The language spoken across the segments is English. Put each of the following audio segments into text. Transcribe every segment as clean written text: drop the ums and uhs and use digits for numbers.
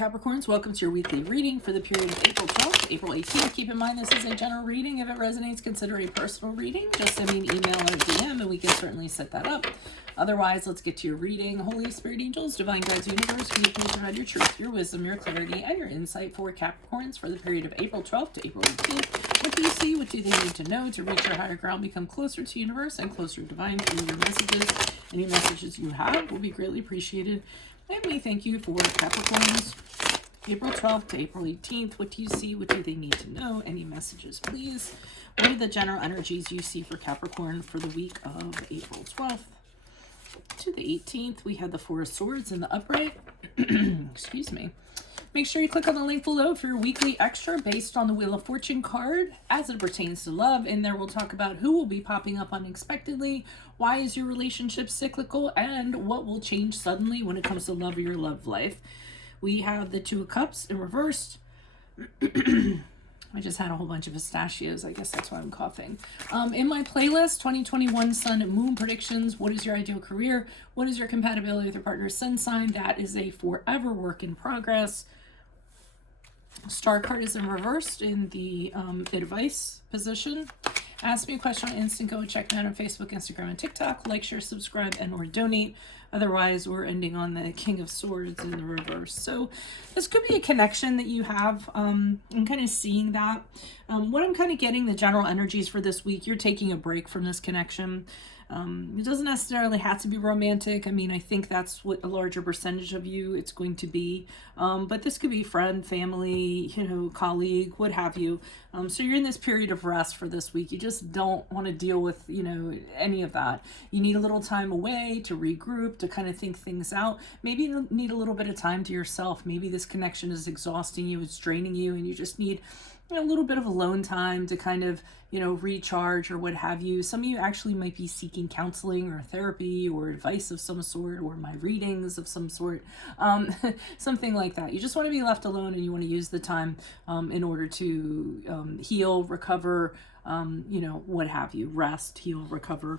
Capricorns, welcome to your weekly reading for the period of April 12th to April 18th. Keep in mind this is a general reading. If it resonates, consider a personal reading. Just send me an email or DM and we can certainly set that up. Otherwise, let's get to your reading. Holy Spirit, angels, divine guides, universe, can you please provide your truth, your wisdom, your clarity, and your insight for Capricorns for the period of April 12th to April 18th. What do you see? What do they need to know to reach your higher ground, become closer to universe and closer to divine through your messages? Any messages you have will be greatly appreciated. And we thank you for Capricorns, April 12th to April 18th. What do you see? What do they need to know? Any messages, please? What are the general energies you see for Capricorn for the week of April 12th to the 18th? We had the Four of Swords in the upright. Excuse me. Make sure you click on the link below for your weekly extra based on the Wheel of Fortune card as it pertains to love. In there, we'll talk about who will be popping up unexpectedly, why is your relationship cyclical, and what will change suddenly when it comes to love or your love life. We have the Two of Cups in reversed. I just had a whole bunch of pistachios. I guess that's why I'm coughing. In my playlist, 2021 Sun and Moon predictions. What is your ideal career? What is your compatibility with your partner's sun sign? That is a forever work in progress. Star card is in reversed in the advice position. Ask me a question on Instant Go. Check me out on Facebook, Instagram, and TikTok. Like, share, subscribe, and or donate. Otherwise, we're ending on the King of Swords in the reverse. So this could be a connection that you have. I'm kind of seeing that. What I'm kind of getting, the general energies for this week, you're taking a break from this connection. It doesn't necessarily have to be romantic. I mean, I think that's what a larger percentage of you it's going to be. But this could be friend, family, colleague, what have you. So you're in this period of rest for this week. You just don't want to deal with, any of that. You need a little time away to regroup, to kind of think things out. Maybe you need a little bit of time to yourself. Maybe this connection is exhausting you, it's draining you, and you just need a little bit of alone time to kind of, recharge or what have you. Some of you actually might be seeking counseling or therapy or advice of some sort, or my readings of some sort, something like that. You just want to be left alone and you want to use the time in order to heal, recover, what have you, rest, heal, recover.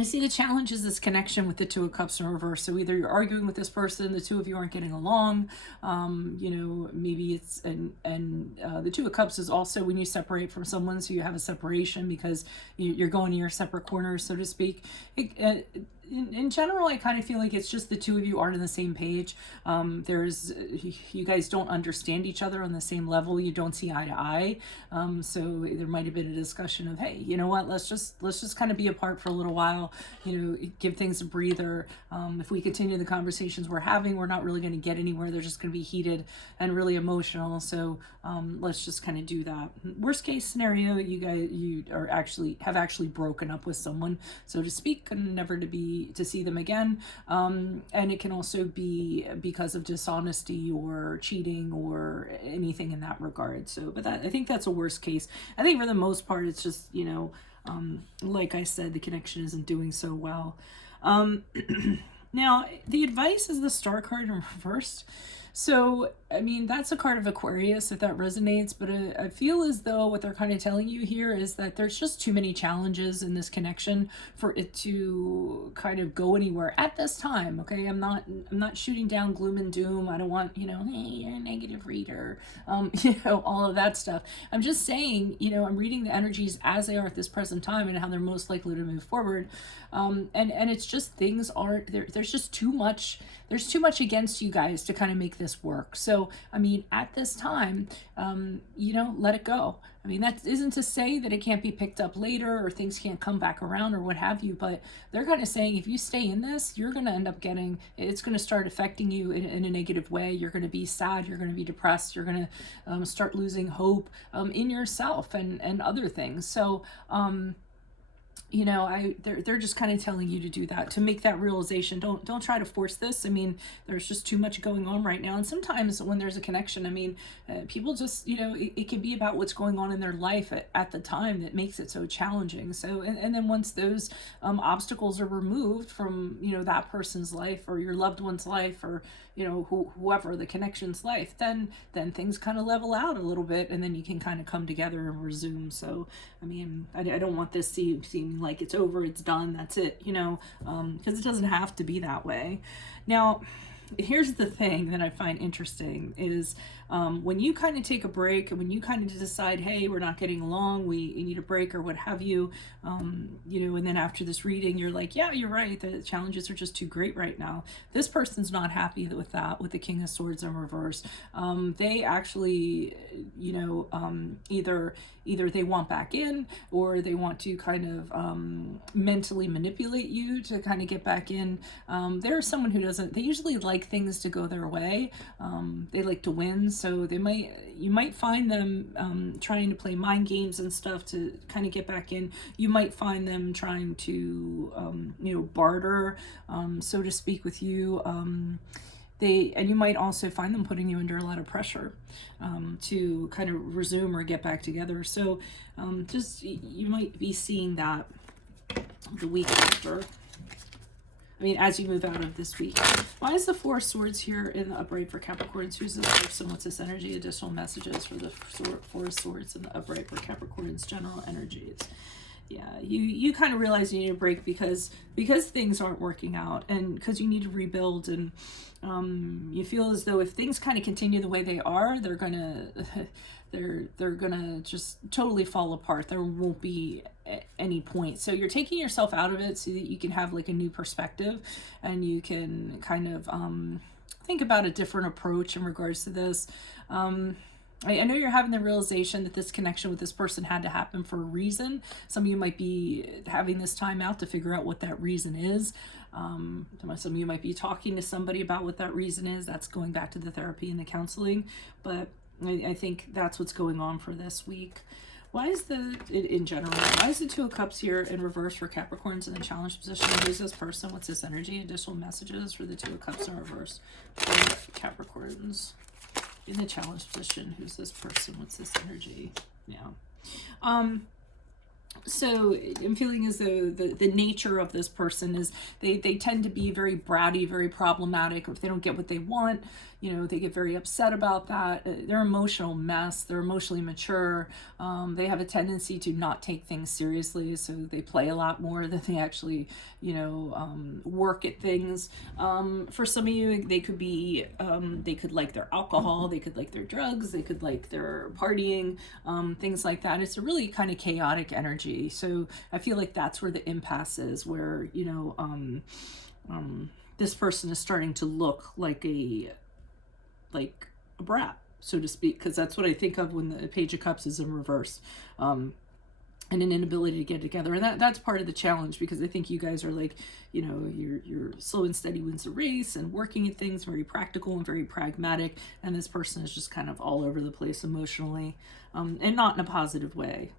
I see the challenge is this connection with the Two of Cups in reverse. So either you're arguing with this person, the two of you aren't getting along, maybe it's, and the Two of Cups is also when you separate from someone, so you have a separation because you're going to your separate corners, so to speak. In general, I kind of feel like it's just the two of you aren't on the same page. You guys don't understand each other on the same level. You don't see eye to eye. So there might have been a discussion of, hey, you know what? Let's just kind of be apart for a little while. Give things a breather. If we continue the conversations we're having, we're not really going to get anywhere. They're just going to be heated and really emotional. So let's just kind of do that. Worst case scenario, you have actually broken up with someone, so to speak, and never to see them again. And it can also be because of dishonesty or cheating or anything in that regard. So, but I think that's a worst case. I think for the most part, it's just, like I said, the connection isn't doing so well. Now, the advice is the Star card in reversed. So, I mean, that's a card of Aquarius, if that resonates, but I feel as though what they're kind of telling you here is that there's just too many challenges in this connection for it to kind of go anywhere at this time, okay? I'm not shooting down gloom and doom. I don't want, hey, you're a negative reader, all of that stuff. I'm just saying, I'm reading the energies as they are at this present time and how they're most likely to move forward. And it's just things aren't, there's just too much, there's too much against you guys to kind of make this work. So, I mean, at this time, let it go. I mean, that isn't to say that it can't be picked up later or things can't come back around or what have you, but they're kind of saying if you stay in this, you're going to end up it's going to start affecting you in a negative way. You're going to be sad. You're going to be depressed. You're going to start losing hope in yourself and other things. So, they're just kind of telling you to do that, to make that realization. Don't try to force this. I mean, there's just too much going on right now. And sometimes when there's a connection, I mean, people just, it can be about what's going on in their life at the time that makes it so challenging. So, and then once those obstacles are removed from, that person's life or your loved one's life or, whoever the connection's life, then things kind of level out a little bit and then you can kind of come together and resume. So, I mean, I don't want this seem like it's over, it's done, that's it, because it doesn't have to be that way. Now, here's the thing that I find interesting is when you kind of take a break and when you kind of decide, hey, we're not getting along, we need a break or what have you, you know, and then after this reading, you're like, yeah, you're right. The challenges are just too great right now. This person's not happy with that, with the King of Swords in reverse. They actually, you know, either they want back in or they want to kind of mentally manipulate you to kind of get back in. There's someone who doesn't, they usually like things to go their way. They like to win. So you might find them trying to play mind games and stuff to kind of get back in. You might find them trying to, you know, barter, so to speak, with you. And you might also find them putting you under a lot of pressure to kind of resume or get back together. So just, you might be seeing that the week after. I mean, as you move out of this week. Why is the Four of Swords here in the upright for Capricorns? Who's this person? What's this energy? Additional messages for the Four of Swords in the upright for Capricorns. General energies. Yeah, you kind of realize you need a break because things aren't working out and because you need to rebuild, and you feel as though if things kind of continue the way they are, they're gonna they're gonna just totally fall apart. There won't be any point. So you're taking yourself out of it so that you can have like a new perspective and you can kind of think about a different approach in regards to this. I know you're having the realization that this connection with this person had to happen for a reason. Some of you might be having this time out to figure out what that reason is. Some of you might be talking to somebody about what that reason is. That's going back to the therapy and the counseling. But I think that's what's going on for this week. Why is in general, why is the Two of Cups here in reverse for Capricorns in the challenge position? Who's this person? What's this energy? Additional messages for the Two of Cups in reverse for Capricorns in the challenge position. Who's this person? What's this energy? Yeah. So I'm feeling as though the nature of this person is they tend to be very bratty, very problematic. If they don't get what they want, you know, they get very upset about that. They're an emotional mess. They're emotionally mature. They have a tendency to not take things seriously. So they play a lot more than they actually, you know, work at things. For some of you, they could be, they could like their alcohol. They could like their drugs. They could like their partying, things like that. It's a really kind of chaotic energy. So I feel like that's where the impasse is, where, you know, this person is starting to look like a brat, so to speak, because that's what I think of when the Page of Cups is in reverse, and an inability to get together. And that's part of the challenge, because I think you guys are like, you know, you're slow and steady wins the race and working at things, very practical and very pragmatic, and this person is just kind of all over the place emotionally, and not in a positive way.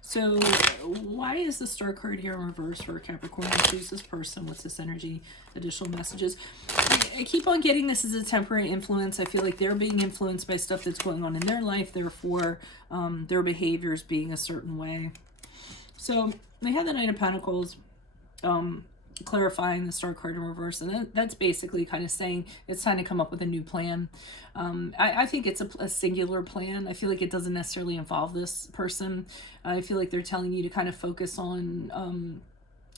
So why is the Star card here in reverse for Capricorn? Who's this person? What's this energy? Additional messages. I keep on getting this as a temporary influence. I feel like they're being influenced by stuff that's going on in their life, therefore their behaviors being a certain way. So they have the Knight of Pentacles, clarifying the Star card in reverse, and that's basically kind of saying it's time to come up with a new plan. I think it's a singular plan. I feel like it doesn't necessarily involve this person. I feel like they're telling you to kind of focus on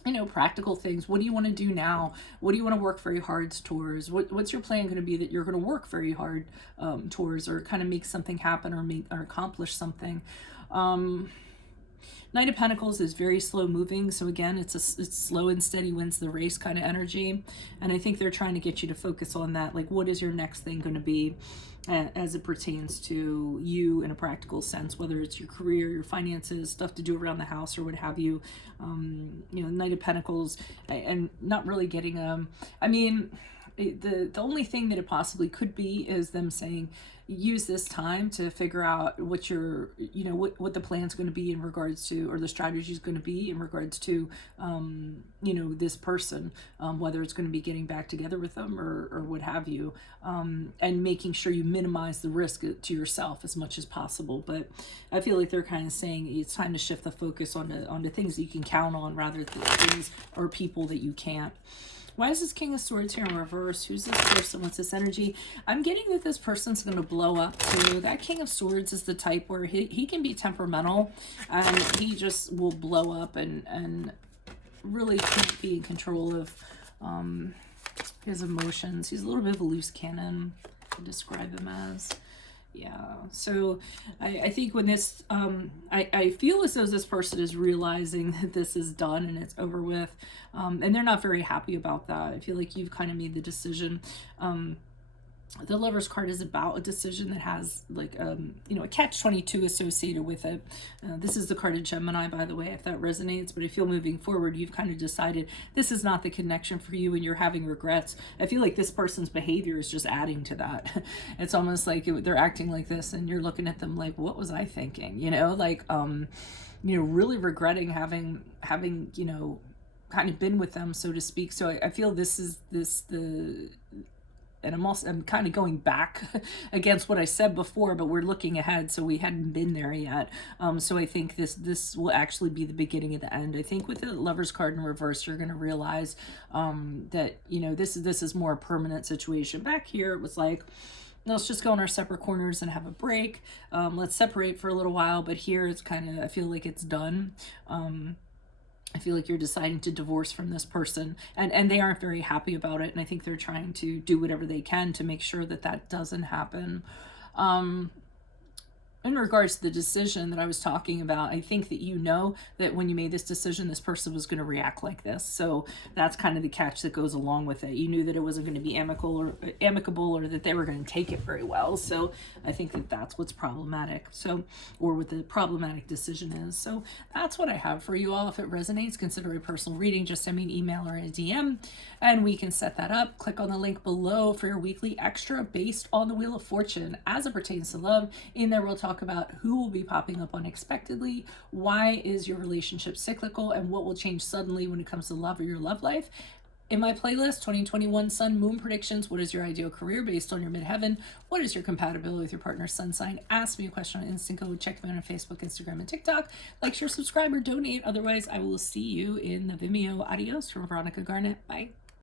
you know, practical things. What do you want to do now? What do you want to work very hard towards? What's your plan going to be that you're going to work very hard towards, or kind of make something happen, or accomplish something? Knight of Pentacles is very slow moving. So again, it's slow and steady wins the race kind of energy. And I think they're trying to get you to focus on that. Like, what is your next thing going to be as it pertains to you in a practical sense, whether it's your career, your finances, stuff to do around the house, or what have you. You know, Knight of Pentacles, and not really getting I mean, the only thing that it possibly could be is them saying, use this time to figure out what your, you know, what the plan's going to be in regards to, or the strategy is going to be in regards to, you know, this person, whether it's going to be getting back together with them or what have you, and making sure you minimize the risk to yourself as much as possible. But I feel like they're kind of saying it's time to shift the focus onto things that you can count on, rather than things or people that you can't. Why is this King of Swords here in reverse? Who's this person? What's this energy? I'm getting that this person's going to blow up too. That King of Swords is the type where he can be temperamental, and he just will blow up and really can't be in control of his emotions. He's a little bit of a loose cannon, to describe him as. Yeah, so I think when this, I feel as though this person is realizing that this is done and it's over with, and they're not very happy about that. I feel like you've kind of made the decision. The Lover's card is about a decision that has like you know, a catch-22 associated with it. This is the card of Gemini, by the way, if that resonates. But I feel moving forward, you've kind of decided this is not the connection for you, and you're having regrets. I feel like this person's behavior is just adding to that. It's almost like they're acting like this, and you're looking at them like, what was I thinking? You know, like you know, really regretting having you know, kind of been with them, so to speak. So I feel this is and I'm kind of going back against what I said before, but we're looking ahead, so we hadn't been there yet. So I think this will actually be the beginning of the end. I think with the Lover's card in reverse, you're going to realize that, you know, this is more a permanent situation. Back here, it was like, let's just go in our separate corners and have a break. Let's separate for a little while, but here it's kind of, I feel like it's done. I feel like you're deciding to divorce from this person, and they aren't very happy about it. And I think they're trying to do whatever they can to make sure that that doesn't happen. In regards to the decision that I was talking about, I think that you know that when you made this decision, this person was going to react like this. So that's kind of the catch that goes along with it. You knew that it wasn't going to be amicable or that they were going to take it very well. So I think that that's what's problematic. So, or what the problematic decision is. So that's what I have for you all. If it resonates, consider a personal reading. Just send me an email or a DM and we can set that up. Click on the link below for your weekly extra based on the Wheel of Fortune as it pertains to love. In there, we'll talk about who will be popping up unexpectedly, why is your relationship cyclical, and what will change suddenly when it comes to love or your love life. In my playlist, 2021 Sun Moon Predictions, what is your ideal career based on your midheaven? What is your compatibility with your partner's sun sign? Ask me a question on Instant Go. Check me out on Facebook, Instagram, and TikTok. Like, share, subscribe, or donate. Otherwise, I will see you in the Vimeo. Adios from Veronica Garnett. Bye.